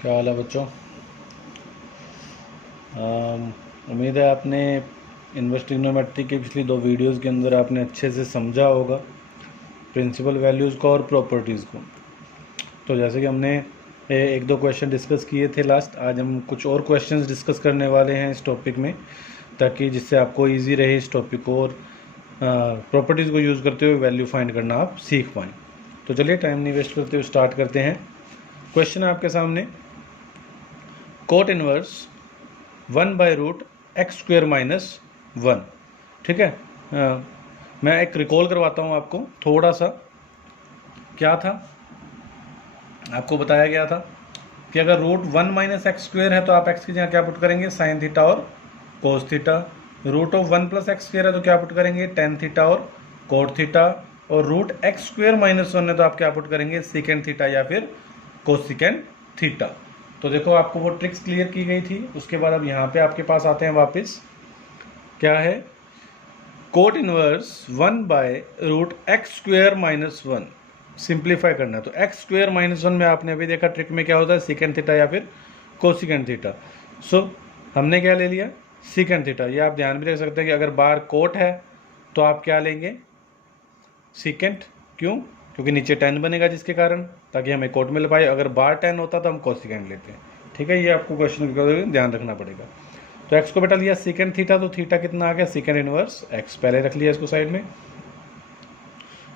क्या हाल है बच्चों। उम्मीद है आपने इन्वर्स ट्रिग्नोमेट्री की पिछली 2 वीडियोस के अंदर आपने अच्छे से समझा होगा प्रिंसिपल वैल्यूज़ को और प्रॉपर्टीज़ को। तो जैसे कि हमने एक दो क्वेश्चन डिस्कस किए थे लास्ट, आज हम कुछ और क्वेश्चंस डिस्कस करने वाले हैं इस टॉपिक में, ताकि जिससे आपको ईजी रहे इस टॉपिक को और प्रॉपर्टीज़ को यूज़ करते हुए वैल्यू फाइंड करना आप सीख पाएँ। तो चलिए टाइम नहीं वेस्ट करते हुए स्टार्ट करते हैं। क्वेश्चन है आपके सामने, कोट इनवर्स 1/√x² - 1। ठीक है, मैं एक रिकॉल करवाता हूँ आपको थोड़ा सा। क्या था, आपको बताया गया था कि अगर √1 - x² है तो आप x की जगह क्या पुट करेंगे, साइन थीटा और कोस थीटा। √1 + x² है तो क्या पुट करेंगे, टेन थीटा और कोट थीटा। और √x² - 1 है तो आप क्या पुट करेंगे, सीकेंट थीटा या फिर कोसिकेंट थीटा। तो देखो आपको वो ट्रिक्स क्लियर की गई थी। उसके बाद अब यहाँ पे आपके पास आते हैं वापस, क्या है, कोट इनवर्स 1/√x² - 1 सिंप्लीफाई करना है। तो x² - 1 में आपने अभी देखा ट्रिक में क्या होता है, सीकेंट थीटा या फिर कोसिकेंट थीटा। सो हमने क्या ले लिया, सीकेंट थीटा। ये आप ध्यान भी रख सकते हैं कि अगर बार कोट है तो आप क्या लेंगे, सीकेंट। क्यों, क्योंकि नीचे टेन बनेगा जिसके कारण, ताकि हमें कोट मिल पाए। अगर बार टेन होता तो हम कोसिकेंट लेते हैं। ठीक है, ये आपको क्वेश्चन का ध्यान रखना पड़ेगा। तो x को बेटा लिया सीकेंट थीटा, तो थीटा कितना आ गया, सीकेंट इनवर्स x। पहले रख लिया इसको साइड में।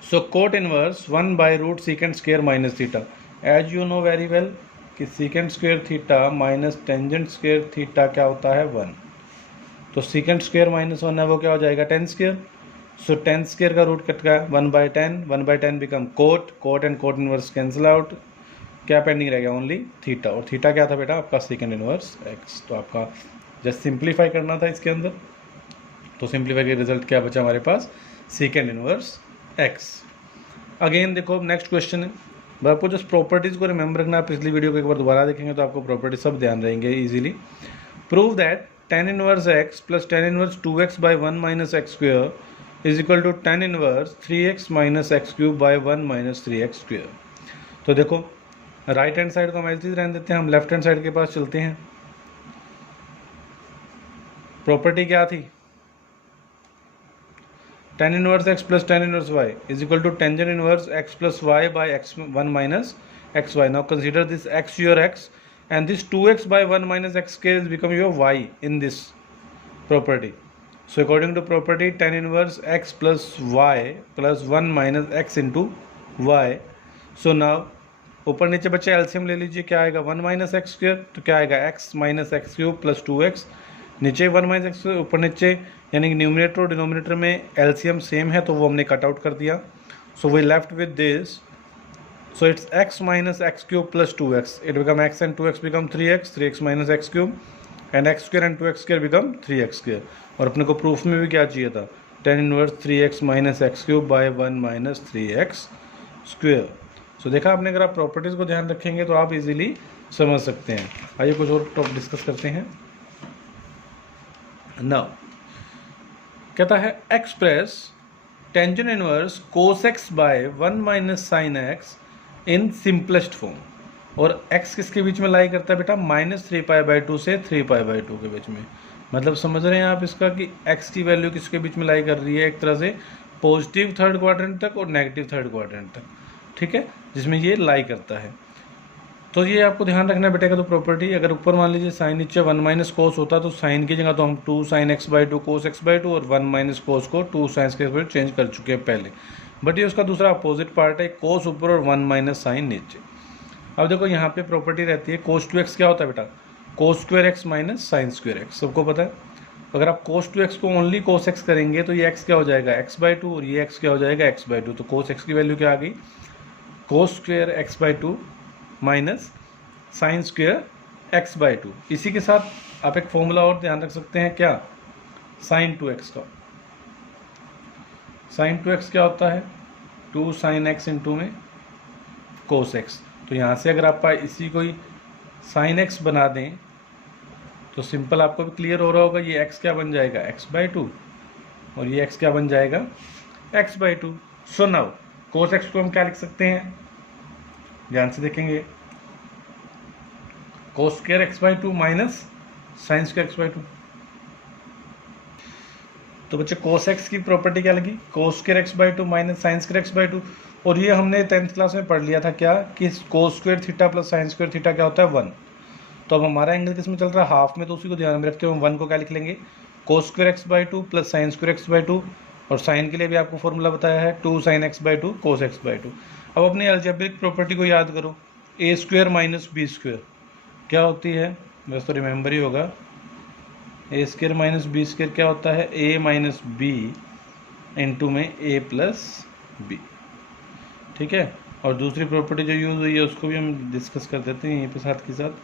So cot inverse 1/√sec² - theta. As you know very well कि secant² थीटा माइनस टेंजेंट² थीटा क्या होता है, 1। तो secant² - 1 है वो क्या हो जाएगा, tan²। सो tan² का रूट कट का 1/10, 1/10 become cot, cot and cot inverse cancel out. क्या पेंडिंग रह गया, ओनली थीटा। और थीटा क्या था बेटा, आपका सेकेंड इनवर्स x। तो आपका जस्ट सिंप्लीफाई करना था इसके अंदर। तो सिंप्लीफाई के रिजल्ट क्या बचा हमारे पास, सेकेंड इनवर्स x। अगेन देखो नेक्स्ट क्वेश्चन है, बस आपको जस्ट प्रॉपर्टीज़ को रिमेंबर रखना। पिछली वीडियो को एक बार दोबारा देखेंगे तो आपको प्रॉपर्टी सब ध्यान रहेंगे easily. Prove that tan inverse x + tan inverse 2x/1 - x² is equal to tan inverse 3x - x³ 3x²। तो देखो राइट हैंड साइड को हम ऐसे ही रहने देते हैं, हम लेफ्ट हैंड साइड के पास चलते हैं। प्रॉपर्टी क्या थी, tan inverse x + tan inverse y is equal to tangent inverse x + y by x1 - xy। Now consider this x your x and this 2x/1 - x² is become your y in this property. So according to property, tan inverse x plus y plus 1 minus x into y. So now ऊपर नीचे बच्चे LCM ले लीजिए, क्या आएगा, 1 - x²। तो क्या आएगा, x - x³ + 2x। नीचे 1 - x, ऊपर नीचे, यानी कि न्यूमिनेटर और डिनोमिनेटर में एलसीएम सेम है तो वो हमने कट आउट कर दिया। So we left with this. So it's x - x³ + 2x. It become x and 2x become 3x, 3x - x³ and x² and 2x² become 3x²। और अपने को प्रूफ में भी क्या चाहिए था, tan inverse 3x - x³ by 1 - 3x²। सो देखा आपने, अगर आप प्रॉपर्टीज़ को ध्यान रखेंगे तो आप इजीली समझ सकते हैं। आइए कुछ और टॉपिक डिस्कस करते हैं। नाउ कहता है express tangent inverse cos x by 1 - sin x in simplest form. और x किसके बीच में लाई करता है बेटा, -3π/2 से 3π/2 के बीच में। मतलब समझ रहे हैं आप इसका कि x की वैल्यू किसके बीच में लाई कर रही है, एक तरह से पॉजिटिव थर्ड क्वाड्रेंट तक और नेगेटिव थर्ड क्वाड्रेंट तक। ठीक है, जिसमें ये लाई करता है। तो ये आपको ध्यान रखना बेटे का। तो प्रॉपर्टी अगर ऊपर मान लीजिए साइन नीचे 1 - cos होता तो साइन की जगह तो हम 2 sin x/2 cos x/2 और 1 - cos को 2 sin x/2 चेंज कर चुके हैं पहले। बट ये उसका दूसरा अपोजिट पार्ट है, cos ऊपर और 1 - sin नीचे। अब देखो यहाँ पे प्रॉपर्टी रहती है cos 2x क्या होता है बेटा, cos² x - sin² x। सबको पता है, अगर आप cos 2x को ओनली cos x करेंगे तो ये x क्या हो जाएगा, x/2, और ये x क्या हो जाएगा, x/2। तो cos x की वैल्यू क्या आ गई, cos² x/2 minus sin² x/2। इसी के साथ आप एक फॉर्मूला और ध्यान रख सकते हैं, क्या, sin 2x का। sin 2x क्या होता है, 2 sin x इंटू में cos x। तो यहाँ से अगर आप इसी को ही sin x बना दें तो सिंपल आपको भी क्लियर हो रहा होगा, ये x क्या बन जाएगा, x/2, और ये x क्या बन जाएगा, x/2। So now cos x को हम क्या लिख सकते हैं, ध्यान से देखेंगे, cos square x by two minus sine square x by two. तो बच्चे कोस एक्स की प्रॉपर्टी क्या लगी, cos square x by two minus sine square x by two. और ये हमने 10th क्लास में पढ़ लिया था क्या कि cos square theta plus sine square theta क्या होता है 1। तो अब हमारा एंगल किस में चल रहा है, हाफ में, तो उसी को ध्यान में रखते हुए हम 1 को क्या लिख लेंगे, cos square x by two plus sine square x by two. और साइन के लिए भी आपको फॉर्मूला बताया है 2 sine x by two cos x by two. अब अपनी अलजेब्रिक प्रॉपर्टी को याद करो, ए स्क्वायर माइनस बी स्क्वायर क्या होती है, बस तो रिमेंबर ही होगा, ए स्क्वायर माइनस बी स्क्वायर क्या होता है, ए माइनस बी इंटू में ए प्लस बी। ठीक है, और दूसरी प्रॉपर्टी जो यूज हुई है उसको भी हम डिस्कस कर देते हैं यहीं पे साथ के साथ।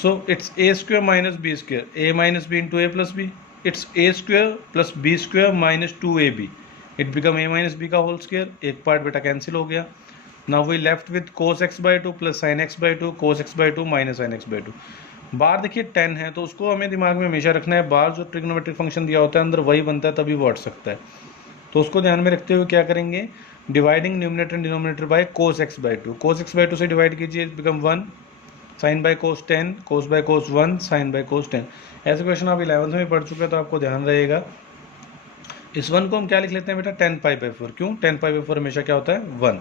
So it's a square minus b square, a minus b into a plus b. It's a square plus b square minus 2ab. It become a minus b का होल स्क्वायर, एक पार्ट बेटा कैंसिल हो गया। Now we left with cos x by 2 plus sin x by 2 cos x by 2 minus sin x by 2। बाहर देखिए 10 है तो उसको हमें दिमाग में हमेशा रखना है, बाहर जो ट्रिग्नोमेट्रिक फंक्शन दिया होता है अंदर वही बनता है तभी वो हट सकता है। तो उसको ध्यान में रखते हुए क्या करेंगे, dividing numerator and denominator by cos x by 2, cos x by 2 से डिवाइड कीजिए, become 1, sine by cos 10, cos by cos 1, sine by cos 10। ऐसे क्वेश्चन आप 11th में पढ़ चुके हैं तो आपको ध्यान रहेगा। इस 1 को हम क्या लिख लेते हैं बेटा 10 पाई बाई 4, क्यों 10 पाई बाई 4 हमेशा क्या होता है 1,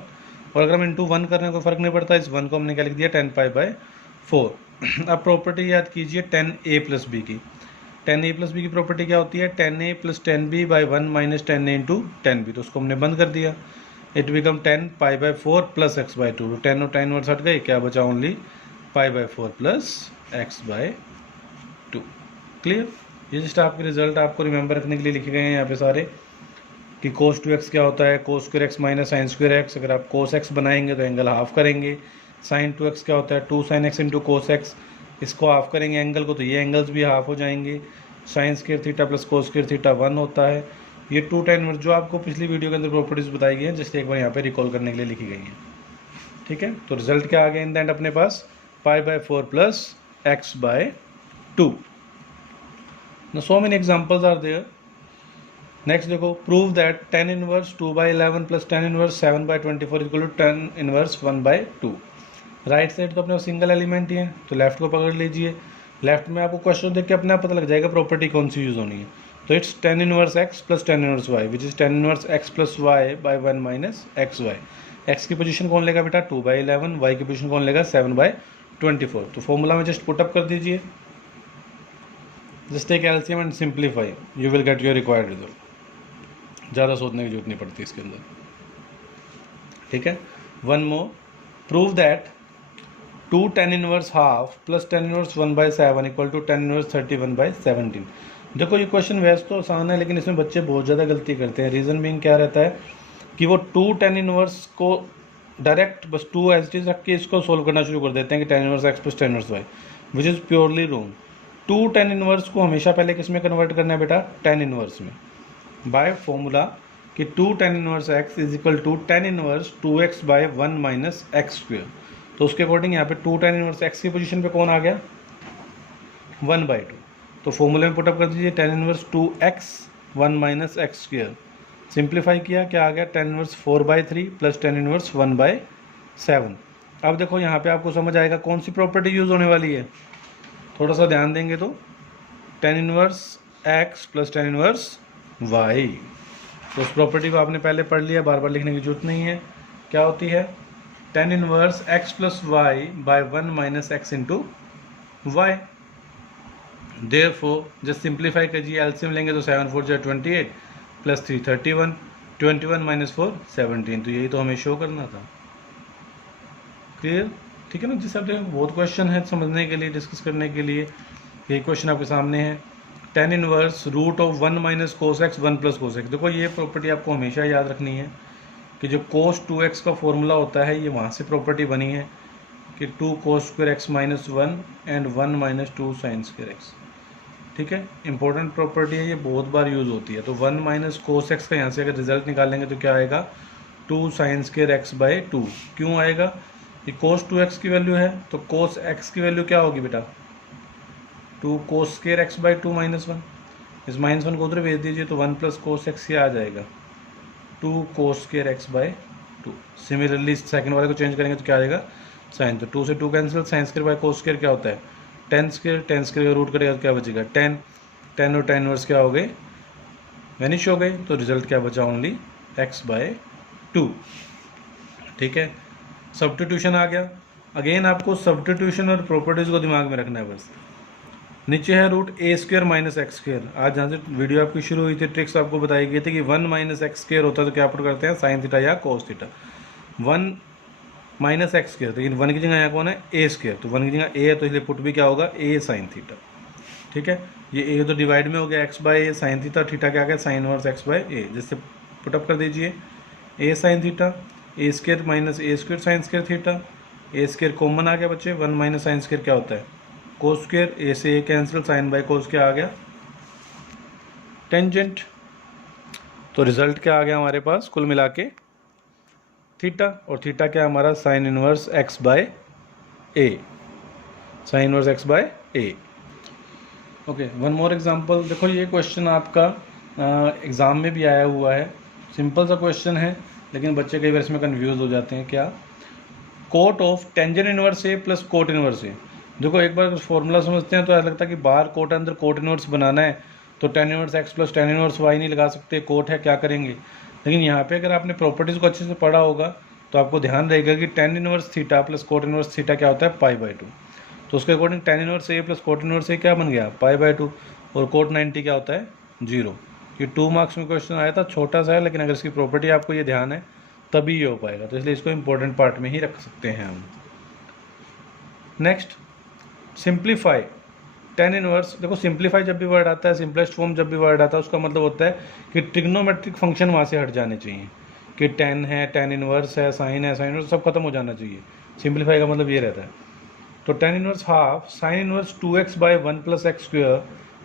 और अगर हम इंटू 1 करने को फर्क नहीं पड़ता, इस 1 को हमने क्या लिख दिया 10 पाई बाई 4। अब प्रॉपर्टी याद कीजिए 10a प्लस बी की, 10a प्लस बी की प्रॉपर्टी क्या होती है 10a plus 10b by 1 minus 10a into 10b, तो उसको हमने बंद कर दिया, it become 10 pi by 4 plus x by 2, 10 और 10 वर्ड्स हट गए, क्या बचा only pi by 4 plus x by 2। Clear, ये जस्ट आपके रिजल्ट आपको रिमेंबर रखने के लिए लिखे गए हैं यहाँ पे सारे, कि कोस 2x क्या होता है, cos square x minus sine square x. अगर आप कोस एक्स बनाएंगे तो एंगल हाफ करेंगे। साइन 2x क्या होता है 2 sine x into cos x, इसको हाफ करेंगे एंगल को तो ये एंगल्स भी हाफ हो जाएंगे। Sine square theta plus cos square theta 1 होता है। ये 2 tan जो आपको पिछली वीडियो के अंदर प्रॉपर्टीज बताई गई हैं, जस्ट एक बार यहाँ पे रिकॉल करने के लिए लिखी गई हैं। ठीक है, तो रिजल्ट क्या आ गया इन द एंड अपने पास, pi by 4 plus x by 2। Now so many examples are there. Next देखो, prove that tan inverse 2 by 11 plus tan inverse 7 by 24 equal to tan inverse 1 by 2। Right side तो अपने single element ही है तो left को पकड़ लीजिए। Left में आपको क्वेश्चन देख के अपने आप पता लग जाएगा प्रॉपर्टी कौन सी यूज होनी है। तो it's tan inverse x plus tan inverse y which is tan inverse x plus y by 1 minus x y. एक्स की पोजीशन कौन लेगा बेटा 2 by 11, y की पोजीशन कौन लेगा 7 by 24। तो फॉर्मूला में जस्ट पुटअप कर दीजिए, just take LCM and simplify, you will get your required result. ज़्यादा सोचने की जरूरत नहीं पड़ती इसके अंदर। ठीक है, one more, prove that 2 tan inverse half plus tan inverse 1 by 7 equal to tan inverse 31 by 17। देखो ये क्वेश्चन वैसे तो आसान है लेकिन इसमें बच्चे बहुत ज़्यादा गलती करते हैं। रीज़न बीइंग क्या रहता है कि वो 2 tan इनवर्स को डायरेक्ट बस 2 एज इट इज रख के इसको सोल्व करना शुरू कर देते हैं कि tan inverse x plus tan inverse y, which is purely wrong. 2 tan inverse को हमेशा पहले किस में कन्वर्ट करना है बेटा tan इनवर्स में, बाय फॉर्मूला कि 2 tan inverse x is equal to tan inverse 2x by 1 minus x square. तो उसके अकॉर्डिंग यहाँ पे 2 tan इनवर्स x की पोजीशन पे कौन आ गया 1 by 2। तो फॉर्मूले में पुटअप कर दीजिए tan inverse 2x 1 minus x square. Simplify किया क्या आ गया tan inverse 4 by 3 plus tan inverse 1 by 7। अब देखो यहाँ पे आपको समझ आएगा कौन सी प्रॉपर्टी यूज़ होने वाली है, थोड़ा सा ध्यान देंगे तो tan inverse x plus tan inverse y। तो उस प्रॉपर्टी को आपने पहले पढ़ लिया, बार बार लिखने की जरूरत नहीं है। क्या होती है tan inverse x plus y by 1 minus x into y. Therefore just simplify कीजिए, एलसीएम लेंगे तो 7 4 जा 28 प्लस 3 31, 21 माइनस 4 17। तो यही तो हमें शो करना था। क्लियर, ठीक है ना। जिस आपने बहुत क्वेश्चन है समझने के लिए, डिस्कस करने के लिए, ये क्वेश्चन आपके सामने है। tan inverse root of 1 minus cos x 1 plus cos x. देखो ये प्रॉपर्टी आपको हमेशा याद रखनी है कि जो कोस 2x का फॉर्मूला होता है ये वहाँ से प्रॉपर्टी बनी है कि 2 cos square x minus 1 and 1 minus 2 sine square x. ठीक है, इंपॉर्टेंट प्रॉपर्टी है, ये बहुत बार यूज़ होती है। तो 1 माइनस कोस एक्स का यहाँ से अगर रिजल्ट निकालेंगे तो क्या आएगा 2 साइन स्क्वायर एक्स बाई 2। क्यों आएगा, ये कोस 2x की वैल्यू है तो कोस x की वैल्यू क्या होगी बेटा 2 cos square x by 2 minus 1। इस -1 को उधर भेज दीजिए तो 1 प्लस कोस एक्स ये आ जाएगा 2 cos square x by 2। Similarly second वाले को चेंज करेंगे तो क्या आ जाएगा साइन, तो 2 से 2 cancel, sine square by cos square क्या होता है 10 स्क्वायर, 10 स्क्वायर का रूट करेगा तो क्या बचेगा 10, 10 और 10 इनवर्स क्या हो गए वैनिश हो गए, तो रिजल्ट क्या बचा ओनली x/2। ठीक है, सब्स्टिट्यूशन आ गया। अगेन आपको सब्स्टिट्यूशन और प्रॉपर्टीज को दिमाग में रखना है बस। नीचे है रूट ए स्क्वायर माइनस एक्स स्क्वायर। आज जहाँ से वीडियो आपकी शुरू हुई थी ट्रिक्स आपको बताई गई थी कि 1 माइनस एक्स स्क्वायर होता है तो क्या पुट करते हैं साइन थीटा या cos theta. 1 minus x square, लेकिन 1 की जगह यहाँ कौन है ए स्क्वायर, तो 1 की जगह ए है तो इसलिए पुट भी क्या होगा ए साइन थीटा। ठीक है, ये ए तो डिवाइड में हो गया x by a, sine theta, theta क्या गया साइन इनवर्स एक्स बाय ए, जिससे पुटअप कर दीजिए ए साइन थीटा, ए स्क्वायर माइनस ए स्क्वायर साइन स्क्वायर थीटा, ए स्क्वायर कॉमन आ गया बच्चे, 1 माइनस साइन स्क्वायर क्या होता है कोस स्क्वायर, ए से ए कैंसिल, साइन बाय कोस क्या आ गया टेंजेंट। तो रिजल्ट क्या आ गया हमारे पास कुल मिला के थीटा, और थीटा क्या हमारा sine inverse x by a, sine inverse x by a. Okay, one more example. देखो ये क्वेश्चन आपका एग्ज़ाम में भी आया हुआ है, सिंपल सा क्वेश्चन है लेकिन बच्चे कई बार इसमें कंफ्यूज हो जाते हैं। क्या cot of tangent inverse a plus cot inverse a. देखो एक बार फॉर्मूला समझते हैं तो ऐसा लगता है कि बाहर कोट अंदर कोट इनवर्स बनाना है तो tan inverse x plus tan inverse y नहीं लगा सकते, कोट है क्या करेंगे। लेकिन यहाँ पे अगर आपने प्रॉपर्टीज़ को अच्छे से पढ़ा होगा तो आपको ध्यान रहेगा कि ten inverse theta plus cot inverse theta क्या होता है π/2। तो उसके according tan inverse a plus cot inverse ए क्या बन गया π/2, और कोट 90 क्या होता है 0। ये 2 मार्क्स में क्वेश्चन आया था, छोटा सा है लेकिन अगर इसकी प्रॉपर्टी आपको ये ध्यान है तभी ये हो पाएगा, तो इसलिए इसको इंपॉर्टेंट पार्ट में ही रख सकते हैं हम। Next simplify tan inverse. देखो सिंप्लीफाई जब भी वर्ड आता है, सिंपलेस्ट फॉर्म जब भी वर्ड आता है, उसका मतलब होता है कि ट्रिग्नोमेट्रिक फंक्शन वहाँ से हट जाने चाहिए, कि टेन है, टेन इनवर्स है, साइन इनवर्स, सब खत्म हो जाना चाहिए। सिंप्लीफाई का मतलब ये रहता है। तो tan inverse half sine inverse 2x by 1 plus x square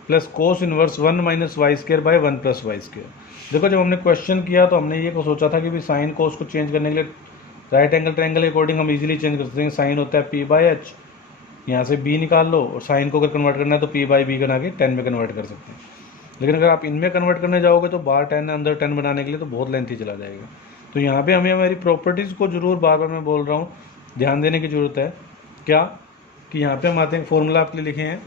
plus cos inverse 1 minus y square by 1 plus y square. देखो जब हमने क्वेश्चन किया तो हमने ये को सोचा था कि भी साइन कोस को चेंज करने के लिए राइट एंगल ट्रायंगल के अकॉर्डिंग हम इजीली चेंज कर सकते हैं। साइन होता है p/h, यहाँ से b निकाल लो, और साइन को अगर कन्वर्ट करना है तो p/b बना के 10 में कन्वर्ट कर सकते हैं। लेकिन अगर आप इनमें कन्वर्ट करने जाओगे तो बाहर 10 है अंदर 10 बनाने के लिए तो बहुत लेंथी चला जाएगा। तो यहाँ पे हमें हमारी प्रॉपर्टीज़ को जरूर बार बार मैं बोल रहा हूँ ध्यान देने की ज़रूरत है। क्या कि यहाँ पे हम आते हैं फॉर्मूला आपके लिए लिखे हैं,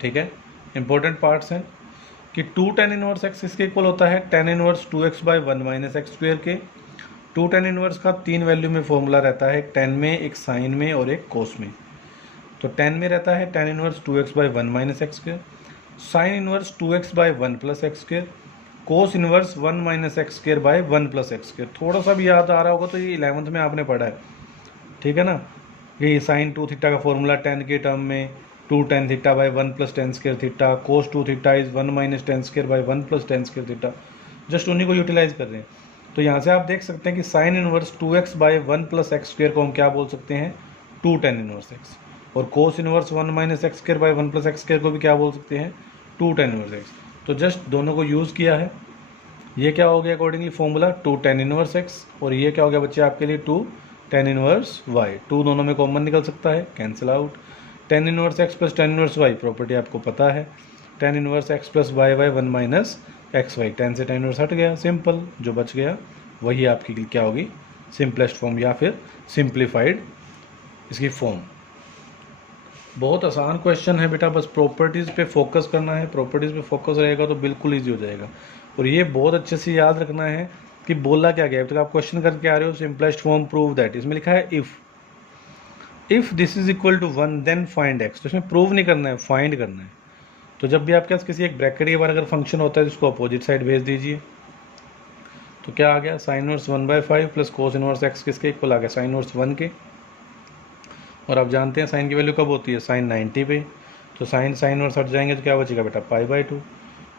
ठीक है, इंपॉर्टेंट पार्ट्स हैं कि 2 tan इनवर्स एक्स इसके इक्वल होता है tan inverse 2x by 1 minus x square के। 2 tan इनवर्स का 3 वैल्यू में फॉर्मूला रहता है, एक tan में, एक साइन में और एक कोस में। तो tan में रहता है tan inverse 2x by 1 minus x square, sine inverse 2x by 1 plus x square, cos inverse 1 minus x square by 1 plus x square. थोड़ा सा भी याद आ रहा होगा तो ये 11th में आपने पढ़ा है, ठीक है ना। ये साइन 2 थीटा का फॉर्मूला 10 के टर्म में 2 tan theta by 1 plus ten square theta, cos 2 theta is 1 minus ten square by 1 plus ten square theta. Just उन्हीं को यूटिलाइज कर रहे हैं। तो यहाँ से आप देख सकते हैं कि sine inverse 2x by 1 plus x square को हम क्या बोल सकते हैं 2 tan इनवर्स एक्स, और cos inverse 1 minus x square by 1 plus x square को भी क्या बोल सकते हैं 2 tan इनवर्स एक्स। तो जस्ट दोनों को यूज़ किया है। ये क्या हो गया accordingly formula 2 tan inverse x, और ये क्या हो गया बच्चे आपके लिए 2 tan इनवर्स वाई। 2 दोनों में कॉमन निकल सकता है, cancel out. tan inverse x plus tan inverse y property आपको पता है, tan inverse x plus y by 1 minus x y, tan से tan इनवर्स हट गया, सिंपल। जो बच गया वही आपकी क्या होगी सिंपलेस्ट फॉर्म या फिर सिंप्लीफाइड इसकी फॉर्म। बहुत आसान क्वेश्चन है बेटा, बस प्रॉपर्टीज़ पे फोकस करना है। प्रॉपर्टीज़ पे फोकस रहेगा तो बिल्कुल ईजी हो जाएगा। और ये बहुत अच्छे से याद रखना है कि बोला क्या गया है। तो आप क्वेश्चन करके आ रहे हो सिंपलेस्ट फॉर्म प्रूव दैट, इसमें लिखा है if this is equal to 1 then find x। तो इसमें प्रूव नहीं करना है, फाइंड करना है। तो जब भी आपके पास किसी एक ब्रैकेट के बारे अगर फंक्शन होता है तो उसको अपोजिट साइड भेज दीजिए। तो क्या आ गया sign inverse 1/5 plus cos inverse x किसके इक्वल आ गया साइन इनवर्स 1 के। और आप जानते हैं साइन की वैल्यू कब होती है साइन 90 पे। तो साइन इनवर्स हट जाएंगे तो क्या बचेगा बेटा π/2।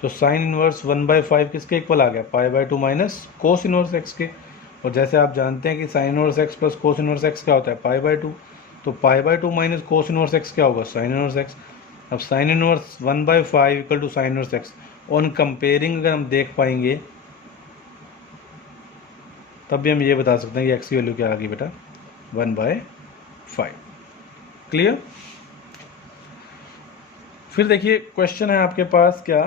तो साइन इनवर्स 1/5 किसके इक्वल आ गया π/2 माइनस कोस इनवर्स x के। और जैसे आप जानते हैं कि sine inverse x plus cos inverse x क्या होता है π/2। तो π/2 माइनस कोस इनवर्स x क्या होगा साइन इनवर्स x। अब sine inverse 1/5 equal to sine inverse x on comparing अगर हम देख पाएंगे तब भी हम ये बता सकते हैं कि x की वैल्यू क्या आ गई बेटा 1/5। क्लियर। फिर देखिए क्वेश्चन है आपके पास क्या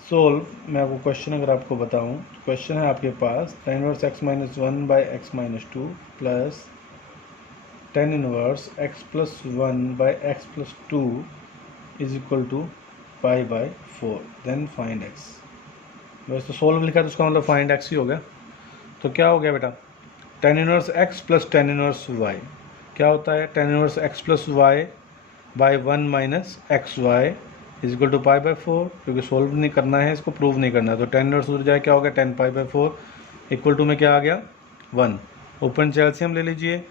सोल्व, मैं आपको क्वेश्चन अगर आपको बताऊं, क्वेश्चन है आपके पास tan inverse x minus 1 by x minus 2 plus tan inverse x plus 1 by x plus 2 is equal to pi by 4, then find x। वैसे तो सोल्व लिखा तो उसका मतलब फाइंड x ही हो गया। तो क्या हो गया बेटा, tan inverse x plus tan inverse y क्या होता है, tan inverse x plus y by 1 minus x y is equal to pi by 4, क्योंकि सोल्व नहीं करना है, इसको प्रूव नहीं करना है। तो tan इनवर्स उधर जाए क्या हो गया, 10 पाई बाई 4 इक्वल टू में क्या आ गया 1। ओपन एलसीएम ले लीजिए,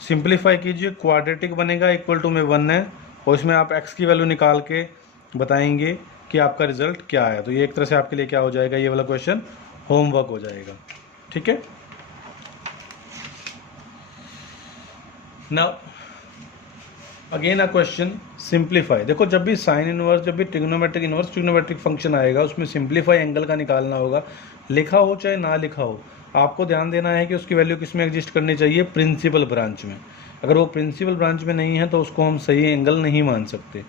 सिंप्लीफाई कीजिए, क्वाड्रेटिक बनेगा, इक्वल टू में 1 है, और इसमें आप x की वैल्यू निकाल के बताएंगे कि आपका रिजल्ट क्या आया। तो ये एक तरह से आपके लिए क्या हो जाएगा, ये वाला क्वेश्चन होमवर्क हो जाएगा। ठीक है, now again a question simplify. देखो जब भी साइन इनवर्स, जब भी ट्रिग्नोमेट्रिक इनवर्स ट्रिग्नोमेट्रिक फंक्शन आएगा उसमें सिंप्लीफाई एंगल का निकालना होगा, लिखा हो चाहे ना लिखा हो। आपको ध्यान देना है कि उसकी वैल्यू किस में एग्जिस्ट करनी चाहिए, प्रिंसिपल ब्रांच में। अगर वो प्रिंसिपल ब्रांच में नहीं है तो उसको हम सही एंगल नहीं मान सकते।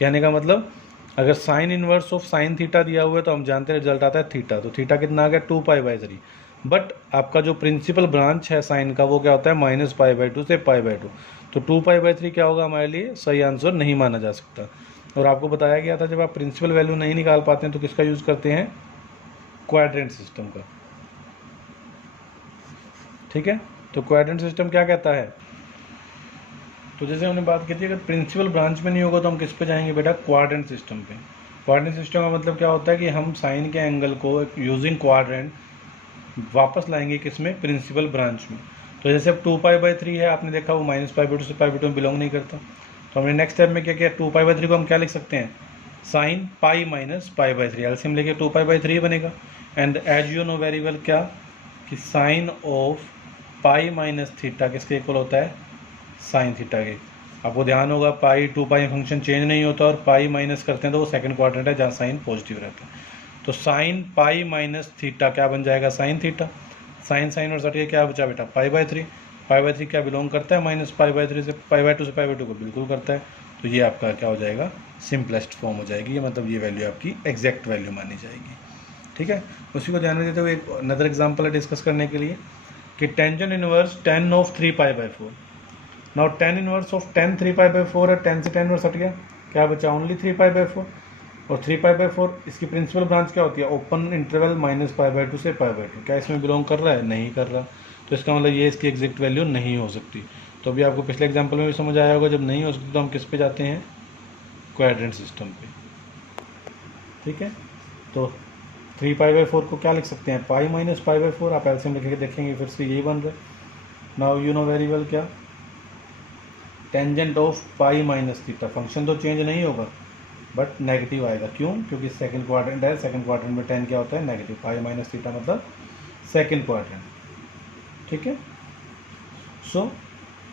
कहने का मतलब, अगर sine inverse of sine theta दिया हुआ है तो हम जानते हैं रिजल्ट आता है थीटा, तो थीटा कितना आ गया 2 पाई बाई 3। बट आपका जो प्रिंसिपल ब्रांच है साइन का वो क्या होता है माइनस पाई बाई 2 से पाई बाई 2, तो 2 पाई बाई 3 क्या होगा हमारे लिए सही आंसर नहीं माना जा सकता। और आपको बताया गया था जब आप प्रिंसिपल वैल्यू नहीं निकाल पाते हैं तो किसका यूज़ करते हैं, क्वाड्रेंट सिस्टम का। ठीक है, तो क्वाड्रेंट सिस्टम क्या कहता है, तो जैसे हमने बात की थी अगर प्रिंसिपल ब्रांच में नहीं होगा तो हम किस पे जाएंगे बेटा, क्वाड्रेंट सिस्टम पे। क्वाड्रेंट सिस्टम का मतलब क्या होता है कि हम साइन के एंगल को यूजिंग क्वाड्रेंट वापस लाएंगे किस में, प्रिंसिपल ब्रांच में। तो जैसे अब 2 पाई बाई 3 है, आपने देखा वो माइनस पाई बाई 2 से पाई बाई 2 में बिलोंग नहीं करता, तो हमने नेक्स्ट स्टेप में क्या किया, 2 पाई बाई 3 को हम क्या लिख सकते हैं, sine pi minus pi by 3, LCM लेके 2 पाई बाई 3 बनेगा। And as you know very well क्या, कि sine of pi minus theta किसके इक्वल होता है, साइन थीटा के। आपको ध्यान होगा पाई 2 पाई फंक्शन चेंज नहीं होता, और पाई माइनस करते हैं तो वो सेकंड क्वाड्रेंट है जहाँ साइन पॉजिटिव रहता है। तो साइन पाई माइनस थीटा क्या बन जाएगा, साइन थीटा। साइन साइन और सटिए क्या बचा बेटा, पाई बाई 3। पाई बाई 3 क्या बिलोंग करता है, माइनस पाई बाई 3 से पाई बाई 2 से पाई बाई 2 को बिल्कुल करता है। तो ये आपका क्या हो जाएगा, सिंपलेस्ट फॉर्म हो जाएगी, ये मतलब ये वैल्यू आपकी एग्जैक्ट वैल्यू मानी जाएगी। ठीक है, उसी को ध्यान में देते हुए एक अनदर एग्जाम्पल है डिस्कस करने के लिए, कि tangent inverse 10 of 3 pi by 4। Now tan inverse of 10 3 pi by 4 है, 10 से 10 इनवर्स हट गया, क्या बचा ओनली 3 पाई बाई 4। और 3 पाई बाई 4 इसकी प्रिंसिपल ब्रांच क्या होती है, open interval minus pi by 2 से पाई बाई 2। क्या इसमें बिलोंग कर रहा है, नहीं कर रहा, तो इसका मतलब ये इसकी एग्जैक्ट वैल्यू नहीं हो सकती। तो अभी आपको पिछले एग्जाम्पल में भी समझ आया होगा, जब नहीं हो सकती तो हम किस पे जाते हैं, क्वाड्रेंट सिस्टम पे। ठीक है, तो 3 पाई बाई 4 को क्या लिख सकते हैं, पाई माइनस पाई बाई 4। आप एलसीएम लिख के देखेंगे फिर से यही बन रहा है। Now you know very well क्या, tangent of pi minus theta, function तो चेंज नहीं होगा बट नेगेटिव आएगा, क्यों, क्योंकि सेकंड क्वाड्रेंट है, सेकंड क्वाड्रेंट में 10 क्या होता है, नेगेटिव। पाई माइनस थीटा मतलब सेकंड क्वाड्रेंट। ठीक है, सो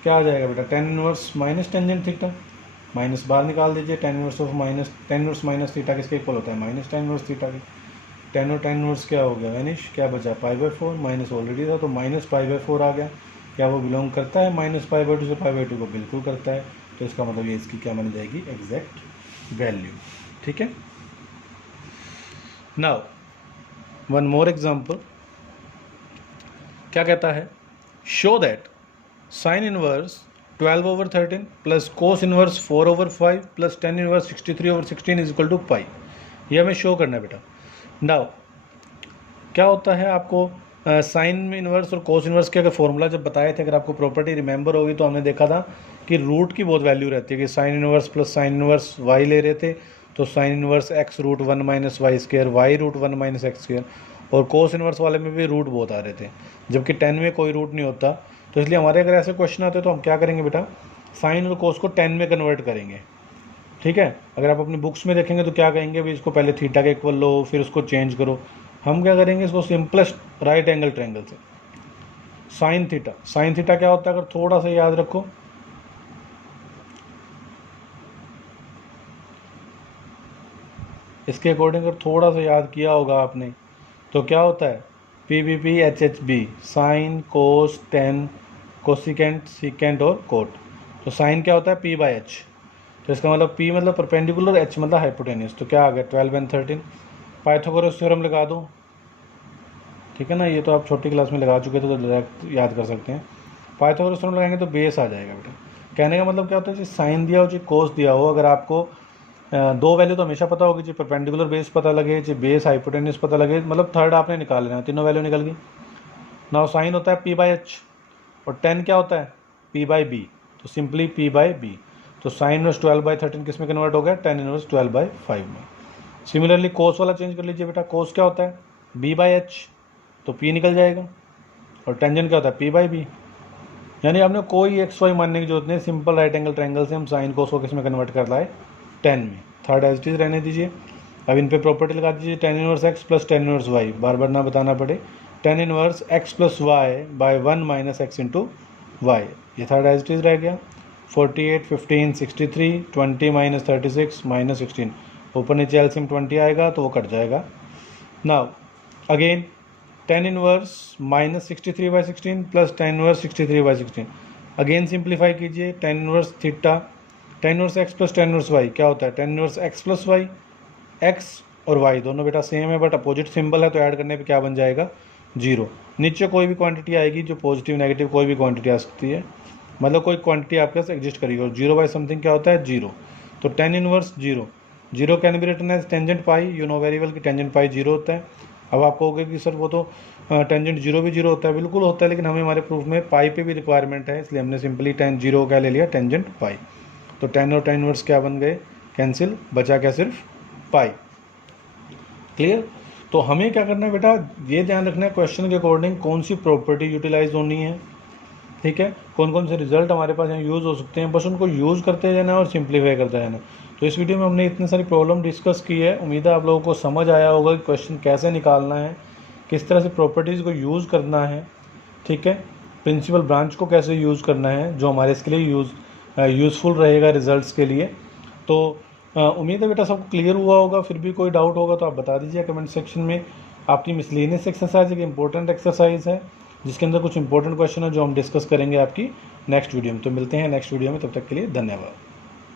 क्या आ जाएगा बेटा, tan inverse minus tangent theta, minus बाहर निकाल दीजिए, tan inverse of minus, tan inverse minus theta किसके इक्वल होता है, माइनस टेन इनवर्स थीटा की। टेन और टेन इनवर्स क्या हो गया, वैनिश, क्या बचा पाई बाई 4, माइनस ऑलरेडी था तो माइनस पाई बाई 4 आ गया। क्या वो बिलोंग करता है माइनस पाई बाई 2 से पाई बाई 2 को, बिल्कुल करता है। तो इसका मतलब ये इसकी क्या मानी जाएगी, एग्जैक्ट वैल्यू। ठीक है, नाउ वन मोर एग्जांपल, क्या कहता है, show that sine inverse 12 over 13 plus cos inverse 4 over 5 plus tan inverse 63 over 16 is equal to pi. ये हमें शो करना है बेटा। नाउ क्या होता है, आपको साइन इनवर्स और कोस इनवर्स के अगर फॉर्मूला जब बताए थे, अगर आपको प्रॉपर्टी रिमेंबर होगी तो हमने देखा था कि रूट की बहुत वैल्यू रहती है, कि sine inverse plus sine inverse y ले रहे थे तो sine inverse x root 1 minus y square, y root 1 minus x square. और कोस इनवर्स वाले में भी रूट बहुत आ रहे थे, जबकि 10 में कोई रूट नहीं होता। तो इसलिए हमारे अगर ऐसे क्वेश्चन आते तो हम क्या करेंगे बेटा, साइन और कोस को 10 में कन्वर्ट करेंगे। ठीक है, अगर आप अपनी बुक्स में देखेंगे तो क्या कहेंगे भाई, इसको पहले थीटा के इक्वल लो फिर उसको चेंज करो। हम क्या करेंगे, इसको सिंपलेस्ट राइट एंगल ट्रायंगल से साइन थीटा। साइन थीटा क्या होता है, अगर थोड़ा सा याद रखो, इसके अकॉर्डिंग अगर थोड़ा सा याद किया होगा आपने तो क्या होता है, P B P H H B, sine cos tan cosecant secant और कोट। तो साइन क्या होता है, पी बाई एच, तो इसका मतलब पी मतलब परपेंडिकुलर, एच मतलब हाइपोटेन्यूस। तो क्या आ गया 12 एंड 13, पाइथागोरस थ्योरम लगा दो, ठीक है ना, ये तो आप छोटी क्लास में लगा चुके थे तो डायरेक्ट याद कर सकते हैं। पाइथागोरस थ्योरम लगाएंगे तो बेस आ जाएगा बेटा। कहने का मतलब क्या होता है जी, साइन दिया हो जी कोस दिया हो, अगर आपको दो वैल्यू तो हमेशा पता होगी जी, परपेंडिकुलर बेस पता लगे जी, बेस हाइपोटेन्यूस पता लगे, मतलब थर्ड आपने निकाल लेना, तीनों वैल्यू निकल गई। नाउ साइन होता है p/h और टेन क्या होता है p/b, तो सिंपली p/b, तो साइन इनवर्स 12/13 किस में कन्वर्ट हो गया, टेन इनवर्स 12/5 में। सिमिलरली कोस वाला चेंज कर लीजिए बेटा, कोस क्या होता है b/h, तो p निकल जाएगा, और टेंजेंट क्या होता है p/b, यानी आपने कोई एक्स वाई मानने की जरूरत नहीं, सिंपल राइट एंगल ट्रायंगल से हम साइन कोस को किस में कन्वर्ट कर रहा है, टेन में। थर्ड एज इट इज रहने दीजिए। अब इन पे प्रॉपर्टी लगा दीजिए, tan inverse x plus tan inverse y, बार बार ना बताना पड़े, tan inverse x plus y by 1 minus x into y, ये थर्ड एज इट इज रह गया। 48 15 63 20 माइनस 36 माइनस 16, ऊपर नीचे एलसीएम 20 आएगा तो वो कट जाएगा। Now again tan inverse minus 63/16 plus tan inverse 63/16, again simplify कीजिए, tan inverse theta, tan inverse x plus tan inverse y क्या होता है, tan inverse x plus y, x और वाई दोनों बेटा सेम है बट अपोजिट सिंबल है, तो ऐड करने पे क्या बन जाएगा, जीरो। नीचे कोई भी क्वांटिटी आएगी जो पॉजिटिव नेगेटिव कोई भी क्वांटिटी आ सकती है, मतलब कोई क्वांटिटी आपके पास एग्जिस्ट करेगी, और जीरो बाई समथिंग क्या होता है, जीरो, तो tan inverse zero, zero can be written as tangent pi, you know very well कि टेंजेंट पाई जीरो होता है। अब आप कहोगे कि सर वो तो टेंजेंट जीरो भी जीरो होता है, बिल्कुल होता है, लेकिन हमें हमारे प्रूफ में पाई पे भी रिक्वायरमेंट है, इसलिए हमने सिंपली टेन जीरो क्या ले लिया, टेंजेंट पाई, तो टेन और टेन इनवर्स क्या बन गए, कैंसिल, बचा क्या सिर्फ पाई। क्लियर। तो हमें क्या करना है बेटा, ये ध्यान रखना है क्वेश्चन के अकॉर्डिंग कौन सी प्रॉपर्टी यूटिलाइज होनी है, ठीक है, कौन कौन से रिजल्ट हमारे पास यहाँ यूज़ हो सकते हैं, बस उनको यूज़ करते जाना और सिंप्लीफाई करते जाना। तो इस वीडियो में हमने इतनी सारी प्रॉब्लम डिस्कस की है, उम्मीद है आप लोगों को समझ आया होगा कि क्वेश्चन कैसे निकालना है, किस तरह से प्रॉपर्टीज़ को यूज़ करना है, ठीक है, प्रिंसिपल ब्रांच को कैसे यूज़ करना है जो हमारे इसके लिए यूज़फुल रहेगा रिजल्ट्स के लिए। तो उम्मीद है बेटा सबको क्लियर हुआ होगा, फिर भी कोई डाउट होगा तो आप बता दीजिए कमेंट सेक्शन में। आपकी मिसलेनियस एक्सरसाइज एक इंपॉर्टेंट एक्सरसाइज है जिसके अंदर कुछ इंपॉर्टेंट क्वेश्चन है जो हम डिस्कस करेंगे आपकी नेक्स्ट वीडियो में। तो मिलते हैं नेक्स्ट वीडियो में, तब तक के लिए धन्यवाद।